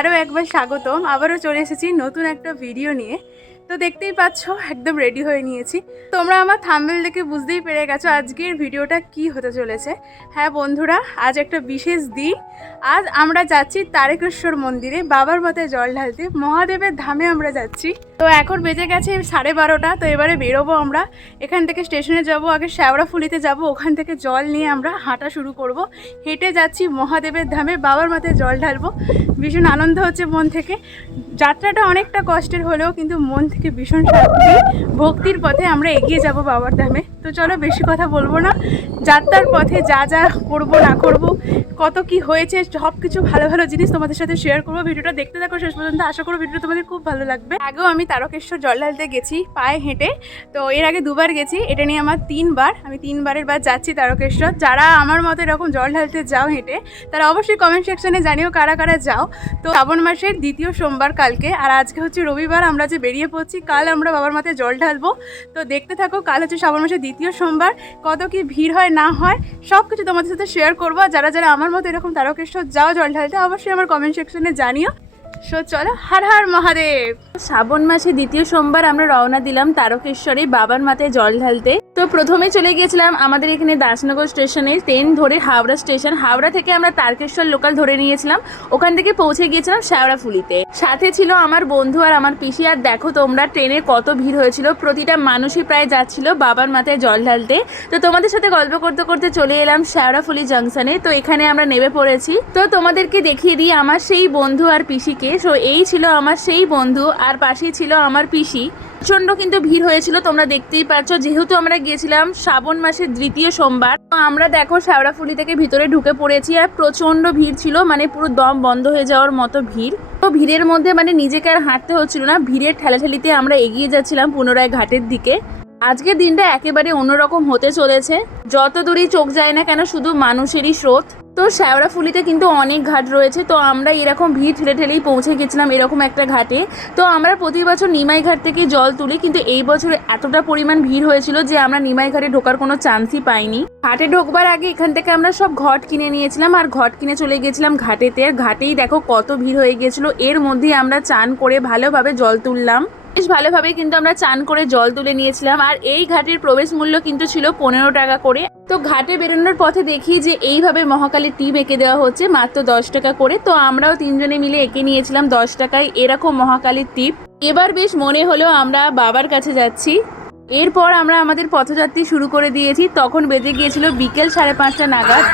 আরও একবার স্বাগতম। আবারও চলে এসেছি নতুন একটা ভিডিও নিয়ে। তো দেখতেই পাচ্ছ, একদম রেডি হয়ে নিয়েছি। তোমরা আমার থাম্বেল দেখে বুঝতেই পেরে গেছো আজকের ভিডিওটা কি হতে চলেছে। হ্যাঁ বন্ধুরা, আজ একটা বিশেষ দিন। আজ আমরা যাচ্ছি তারেকেশ্বর মন্দিরে, বাবার মাথায় জল ঢালতে। মহাদেবের ধামে আমরা যাচ্ছি। তো এখন বেজে গেছে সাড়ে বারোটা, তো এবারে বেরোবো আমরা। এখান থেকে স্টেশনে যাব, আগে শ্যাওড়াফুলিতে যাব, ওখান থেকে জল নিয়ে আমরা হাঁটা শুরু করব। হেঁটে যাচ্ছি মহাদেবের ধামে, বাবার মাথায় জল ঢালবো। ভীষণ আনন্দ হচ্ছে মন থেকে। যাত্রাটা অনেকটা কষ্টের হলেও কিন্তু মন থেকে ভীষণ শান্তি, ভক্তির পথে আমরা এগিয়ে যাব বাবার ধামে তো চলো বেশি কথা বলব না। যাত্রার পথে যা যা করব না করব কত কি হয়েছে সব কিছু ভালো ভালো জিনিস তোমাদের সাথে শেয়ার করব। ভিডিওটা দেখতে থাকো, শেষ পর্যন্ত আশা করো ভিডিওটা তোমাদের খুব ভালো লাগবে। আগেও আমি তারকেশ্বর জল ঢালতে গেছি, পায়ে হেঁটে। তো এর আগে দুবার গেছি, এটা নিয়ে আমার তিনবার, আমি তিনবারের বার যাচ্ছি তারকেশ্বর। যারা আমার মতো এরকম জল ঢালতে যাও হেঁটে, তারা অবশ্যই কমেন্ট সেকশনে জানিও কারা কারা যাও। তো শ্রাবণ মাসের দ্বিতীয় সোমবার কালকে, আর আজকে হচ্ছে রবিবার, আমরা যে বেরিয়ে পড়ছি, কাল আমরা বাবার মাথায় জল ঢালবো। তো দেখতে থাকো, কাল হচ্ছে শ্রাবণ মাসের দ্বিতীয় সোমবার, কত কি ভিড় হয়, না হয় সব কিছু তোমাদের সাথে শেয়ার করব। যারা যারা আমার মতো এরকম তারকেশ্বর যাও জল ঢালতে অবশ্যই আমার কমেন্ট সেকশনে জানিও। সো চলো, হার হার মহাদেব। শ্রাবণ মাসে দ্বিতীয় সোমবার আমরা রওনা দিলাম তারকেশ্বরে বাবার মাথায় জল ঢালতে তো প্রথমে চলে গিয়েছিলাম আমাদের এখানে দাসনগর স্টেশনে ট্রেন ধরে হাওড়া স্টেশন। হাওড়া থেকে আমরা তারকেশ্বর লোকাল ধরে নিয়েছিলাম। ওখান থেকে পৌঁছে গিয়েছিলাম শ্যাওড়াফুলিতে। সাথে ছিল আমার বন্ধু আর আমার পিসি। আর দেখো তোমরা, ট্রেনে কত ভিড় হয়েছিল। প্রতিটা মানুষই প্রায় যাচ্ছিল বাবার মাথায় জল ঢালতে। তো তোমাদের সাথে গল্প করতে করতে চলে এলাম শ্যাওড়াফুলি জাংশনে তো এখানে আমরা নেমে পড়েছি। তো তোমাদেরকে দেখিয়ে দিই আমার সেই বন্ধু আর পিসিকে। সো এই ছিল আমার সেই বন্ধু। আর পাশেই ছিল আমার পিসি। প্রচণ্ড কিন্তু ভিড় হয়েছিল, তোমরা দেখতেই পাচ্ছ যেহেতু আমরা গিয়েছিলাম শ্রাবণ মাসের দ্বিতীয় সোমবার, তো আমরা দেখো শ্যাওড়াফুলি থেকে ভিতরে ঢুকে পড়েছি আর প্রচণ্ড ভিড় ছিল মানে পুরো দম বন্ধ হয়ে যাওয়ার মতো ভিড়। তো ভিড়ের মধ্যে মানে নিজেকে আর হাঁটতে হচ্ছিল না, ভিড়ের ঠেলাঠেলিতে আমরা এগিয়ে যাচ্ছিলাম পুনরায় ঘাটের দিকে। আজকের দিনটা একেবারে অন্যরকম হতে চলেছে। যত দূরই চোখ যায় না কেন, শুধু মানুষেরই স্রোত। তো শ্যাওড়াফুলিতে কিন্তু অনেক ঘাট রয়েছে। তো আমরা এরকম ভিড় ঠেলে ঠেলেই পৌঁছে গেছিলাম এরকম একটা ঘাটে। তো আমরা প্রতি বছর নিমাই ঘাট থেকে জল তুলি, কিন্তু এই বছর এতটা পরিমাণ ভিড় হয়েছিল যে আমরা নিমাই ঘাটে ঢোকার কোনো চান্সই পাইনি। ঘাটে ঢোকবার আগে এখান থেকে আমরা সব ঘট কিনে নিয়েছিলাম আর ঘট কিনে চলে গেছিলাম ঘাটেতে। আর ঘাটেই দেখো কত ভিড় হয়ে গেছিল। এর মধ্যেই আমরা চান করে ভালোভাবে জল তুললাম। বেশ ভালোভাবে কিন্তু আমরা চান করে জল তুলে নিয়েছিলাম। আর এই ঘাটের প্রবেশ মূল্য কিন্তু ছিল পনেরো টাকা করে। তো ঘাটে বেরোনোর পথে দেখি যে এইভাবে মহাকালীর টিপ এঁকে দেওয়া হচ্ছে, মাত্র দশ টাকা করে। তো আমরাও তিনজনে মিলে এঁকে নিয়েছিলাম দশ টাকায় এরকম মহাকালীর টিপ। এবার বেশ মনে হলো আমরা বাবার কাছে যাচ্ছি। এরপর আমরা আমাদের পথযাত্রী শুরু করে দিয়েছি। তখন বেজে গিয়েছিল বিকেল সাড়ে পাঁচটা নাগাদ।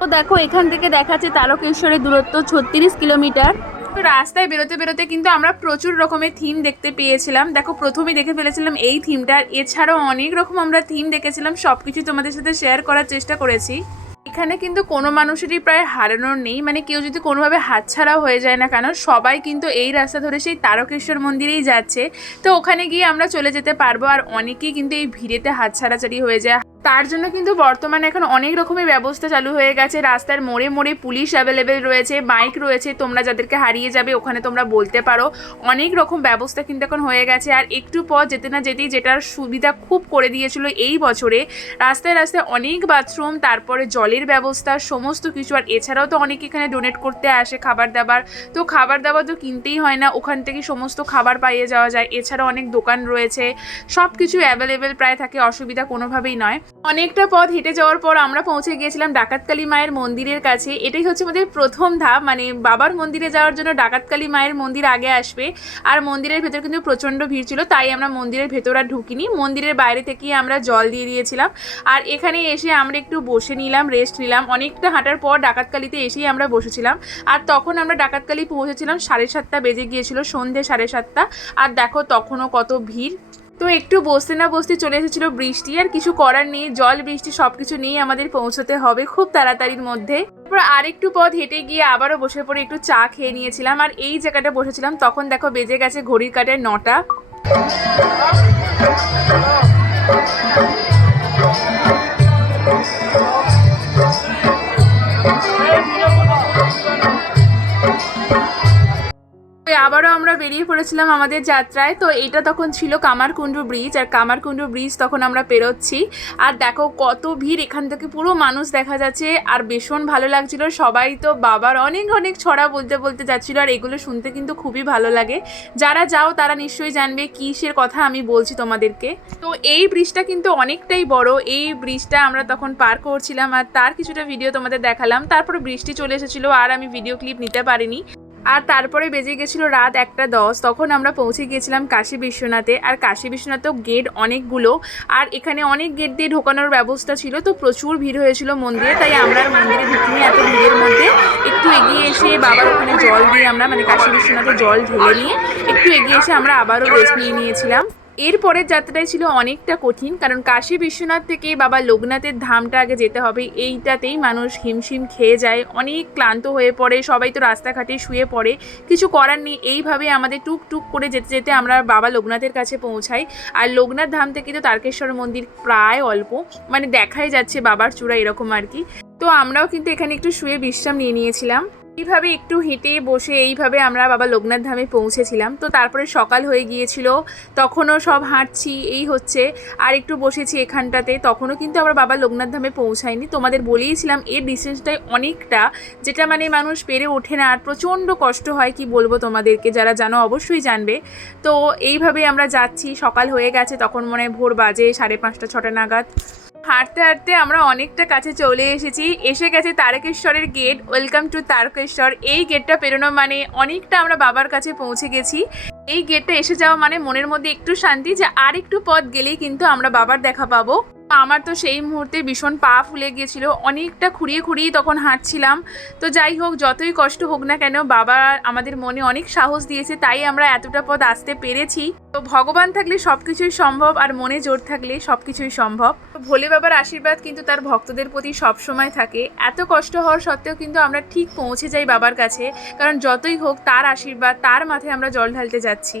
তো দেখো এখান থেকে দেখাচ্ছে তারকেশ্বরের দূরত্ব ছত্রিশ কিলোমিটার। তো রাস্তায় বেরোতে বেরোতে কিন্তু আমরা প্রচুর রকমের থিম দেখতে পেয়েছিলাম। দেখো প্রথমে দেখে ফেলেছিলাম এই থিমটা এছাড়াও অনেক রকম আমরা থিম দেখেছিলাম। সব কিছু তোমাদের সাথে শেয়ার করার চেষ্টা করেছি। এখানে কিন্তু কোনো মানুষেরই প্রায় হারানোর নেই। মানে কেউ যদি কোনোভাবে হাতছাড়াও হয়ে যায় না কেন, সবাই কিন্তু এই রাস্তা ধরে সেই তারকেশ্বর মন্দিরেই যাচ্ছে। তো ওখানে গিয়ে আমরা চলে যেতে পারব, আর অনেকেই কিন্তু এই ভিড়েতে হাত ছাড়াছাড়ি হয়ে যায়। তার জন্য কিন্তু বর্তমানে এখন অনেক রকমের ব্যবস্থা চালু হয়ে গেছে। রাস্তার মোড়ে মোড়ে পুলিশ অ্যাভেলেবেল রয়েছে বাইক রয়েছে, তোমরা যাদেরকে হারিয়ে যাবে ওখানে তোমরা বলতে পারো। অনেক রকম ব্যবস্থা কিন্তু এখন হয়ে গেছে আর একটু পর যেতে না যেতেই যেটার সুবিধা খুব করে দিয়েছিল এই বছরে, রাস্তায় রাস্তায় অনেক বাথরুম তারপরে জলের ব্যবস্থা, সমস্ত কিছু। আর এছাড়াও তো অনেকে এখানে ডোনেট করতে আসে খাবার দাবার তো খাবার দাবার তো কিনতেই হয় না, ওখান থেকে সমস্ত খাবার পাইয়ে যাওয়া যায়। এছাড়াও অনেক দোকান রয়েছে সব কিছু অ্যাভেলেবেল প্রায় থাকে, অসুবিধা কোনোভাবেই নয়। অনেকটা পথ হেঁটে যাওয়ার পর আমরা পৌঁছে গিয়েছিলাম ডাকাতকালী মায়ের মন্দিরের কাছে। এটাই হচ্ছে আমাদের প্রথম ধাপ মানে বাবার মন্দিরে যাওয়ার জন্য ডাকাতকালী মায়ের মন্দির আগে আসবে। আর মন্দিরের ভেতর কিন্তু প্রচণ্ড ভিড় ছিল, তাই আমরা মন্দিরের ভেতর আর ঢুকিনি। মন্দিরের বাইরে থেকেই আমরা জল দিয়ে দিয়েছিলাম। আর এখানে এসে আমরা একটু বসে নিলাম রেস্ট নিলাম। অনেকটা হাঁটার পর ডাকাতকালিতে এসেই আমরা বসেছিলাম। আর তখন আমরা ডাকাতকালি পৌঁছেছিলাম সাড়ে সাতটা বেজে গিয়েছিল, সন্ধে সাড়ে সাতটা। আর দেখো তখনও কত ভিড়। তো একটু বসতে না বসতে চলে এসেছিল বৃষ্টি আর কিছু করার নেই, জল, বৃষ্টি সব কিছু নিয়ে আমাদের পৌঁছতে হবে খুব তাড়াতাড়ির মধ্যে। তারপর আর একটু পথ হেঁটে গিয়ে আবারও বসে পড়ে একটু চা খেয়ে নিয়েছিলাম আর এই জায়গাটা বসেছিলাম, তখন দেখো বেজে গেছে ঘড়ির কাটায় নটা। বেরিয়ে পড়েছিলাম আমাদের যাত্রায়। তো এটা তখন ছিল কামারকুণ্ডু ব্রিজ আর কামারকুণ্ডু ব্রিজ তখন আমরা পেরোচ্ছি। আর দেখো কত ভিড় এখান থেকে পুরো মানুষ দেখা যাচ্ছে আর ভীষণ ভালো লাগছিল। সবাই তো বাবার অনেক অনেক ছড়া বলতে বলতে যাচ্ছিল আর এগুলো শুনতে কিন্তু খুবই ভালো লাগে। যারা যাও তারা নিশ্চয়ই জানবে কিসের কথা আমি বলছি তোমাদেরকে। তো এই ব্রিজটা কিন্তু অনেকটাই বড়। এই ব্রিজটা আমরা তখন পার করছিলাম আর তার কিছুটা ভিডিও তোমাদের দেখালাম। তারপরে বৃষ্টি চলে এসেছিল আর আমি ভিডিও ক্লিপ নিতে পারিনি। আর তারপরে বেজে গেছিল রাত একটা দশ, তখন আমরা পৌঁছে গিয়েছিলাম কাশী বিশ্বনাথে। আর কাশী বিশ্বনাথেও গেট অনেকগুলো, আর এখানে অনেক গেট দিয়ে ঢোকানোর ব্যবস্থা ছিল, তো প্রচুর ভিড় হয়েছিল মন্দিরে, তাই আমরা মন্দিরে ঢুকিনি এত ভিড়ের মধ্যে। একটু এগিয়ে এসে বাবার ওখানে জল দিয়ে আমরা মানে কাশী বিশ্বনাথে জল ঢেলে নিয়ে, একটু এগিয়ে এসে আমরা আবারও রেস্ট নিয়ে নিয়েছিলাম। এরপরের যাত্রাটাই ছিল অনেকটা কঠিন, কারণ কাশী বিশ্বনাথ থেকে বাবা লোকনাথের ধামটা আগে যেতে হবে। এইটাতেই মানুষ হিমশিম খেয়ে যায়, অনেক ক্লান্ত হয়ে পড়ে, সবাই তো রাস্তাঘাটে শুয়ে পড়ে। কিছু করার নেই, এইভাবে আমাদের টুক টুক করে যেতে যেতে আমরা বাবা লোকনাথের কাছে পৌঁছাই। আর লোকনাথ ধাম থেকে তো তারকেশ্বর মন্দির প্রায় অল্প মানে দেখাই যাচ্ছে বাবার চূড়া এরকম আর কি। তো আমরাও কিন্তু এখানে একটু শুয়ে বিশ্রাম নিয়ে নিয়েছিলাম। এইভাবে একটু হেঁটে বসে এইভাবে আমরা বাবা লোকনাথ ধামে পৌঁছেছিলাম। তো তারপরে সকাল হয়ে গিয়েছিল, তখনও সব হাঁটছি, এই হচ্ছে। আর একটু বসেছি এখানটাতে, তখনও কিন্তু আমরা বাবা লোকনাথ ধামে পৌঁছাইনি তোমাদের বলেইছিলাম এর ডিস্টেন্সটাই অনেকটা, যেটা মানে মানুষ পেরে ওঠে না। আর প্রচণ্ড কষ্ট হয়, কি বলব তোমাদেরকে, যারা জানো অবশ্যই জানবে। তো এইভাবে আমরা যাচ্ছি, সকাল হয়ে গেছে, তখন মনে হয় ভোর বাজে, সাড়ে পাঁচটা, ছটা নাগাদ। হাঁটতে হাঁটতে আমরা অনেকটা কাছে চলে এসেছি। এসে গেছে তারকেশ্বরের গেট ওয়েলকাম টু তারকেশ্বর। এই গেটটা পেরোনো মানে অনেকটা আমরা বাবার কাছে পৌঁছে গেছি। এই গেটটা এসে যাওয়া মানে মনের মধ্যে একটু শান্তি যে আর একটু পথ গেলেই কিন্তু আমরা বাবার দেখা পাবো। আমার তো সেই মুহূর্তে ভীষণ পা ফুলে গিয়েছিল। অনেকটা খুঁড়িয়ে খুঁড়িয়ে তখন হাঁটছিলাম। তো যাই হোক, যতই কষ্ট হোক না কেন, বাবা আমাদের মনে অনেক সাহস দিয়েছে, তাই আমরা এতটা পথ আসতে পেরেছি। তো ভগবান থাকলে সব কিছুই সম্ভব আর মনে জোর থাকলে সব কিছুই সম্ভব ভোলে বাবার আশীর্বাদ কিন্তু তার ভক্তদের প্রতি সব সময় থাকে। এত কষ্ট হওয়ার সত্ত্বেও কিন্তু আমরা ঠিক পৌঁছে যাই বাবার কাছে। কারণ যতই হোক, তার আশীর্বাদ, তার মাথায় আমরা জল ঢালতে যাচ্ছি।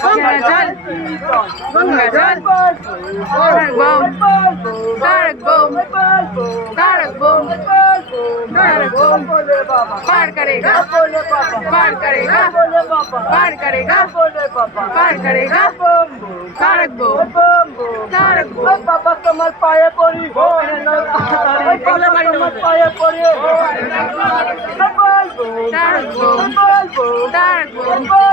Congratal. Congratal. Tarak Boom. Tarak Boom. Tarak Boom. Tarak Boom. Par karega. Par karega. Par karega. Par karega. Tarak Boom. Tarak Boom. Papa kamal paya pori. Papa kamal paya pori. Tarak Boom. Tarak Boom. Tarak Boom.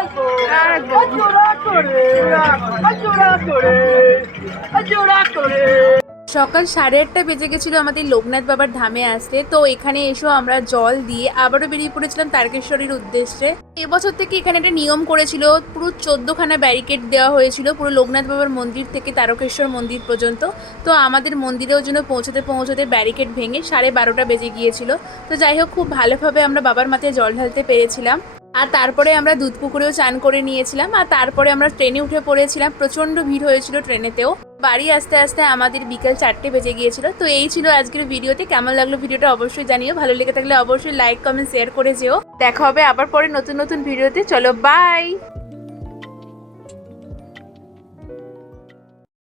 সকাল সাড়ে আটটা বেজে গেছিল আমাদের লোকনাথ বাবার ধামে আসতে। তো এখানে এসেও আমরা জল দিয়ে আবারও বেরিয়ে পড়েছিলাম তারকেশ্বরীর উদ্দেশ্যে। এবছর থেকে এখানে একটা নিয়ম করেছিল, পুরো চোদ্দোখানা ব্যারিকেড দেওয়া হয়েছিল, পুরো লোকনাথ বাবার মন্দির থেকে তারকেশ্বর মন্দির পর্যন্ত। তো আমাদের মন্দিরেও জন্য পৌঁছতে পৌঁছতে ব্যারিকেড ভেঙে সাড়ে বারোটা বেজে গিয়েছিল। তো যাই হোক, খুব ভালোভাবে আমরা বাবার মাথায় জল ঢালতে পেরেছিলাম। আর তারপরে আমরা দুধ পুকুরেও চান করে নিয়েছিলাম, আর তারপরে আমরা ট্রেনে উঠে পড়েছিলাম। প্রচণ্ড ভিড় হয়েছিল ট্রেনেতেও। বাড়ি আস্তে আস্তে আমাদের বিকেল চারটে বেজে গিয়েছিল। তো এই ছিল আজকের ভিডিওতে। কেমন লাগল ভিডিওটা অবশ্যই জানিও। ভালো লেগে থাকলে অবশ্যই লাইক, কমেন্ট, শেয়ার করে যেও। দেখা হবে আবার পরে নতুন নতুন ভিডিওতে। চলো, বাই!